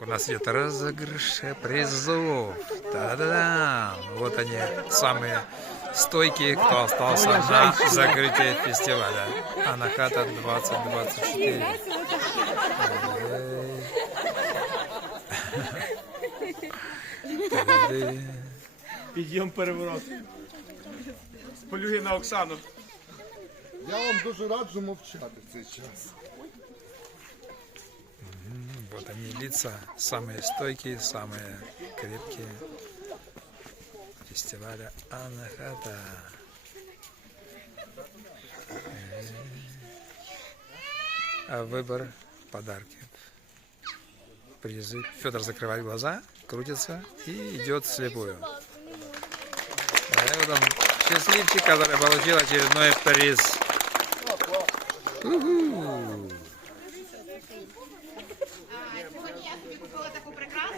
У нас идет розыгрыш призов. Да-да-да. Вот они, самые стойкие, кто остался на закрытии фестиваля. Анахата 2024. Та-да-да. Підйом переворот. Полюги на Оксану. Я вам дуже раджу мовчати в цей час. Вот они лица, самые стойкие, самые крепкие фестиваля Анахата. Э. А выбор подарки. Призы. Федор закрывает глаза, крутится и идет вслепую. А вот там счастливчик, который получил очередной приз. У-ху. А, Сьогодні я собі купила таку прикрасу.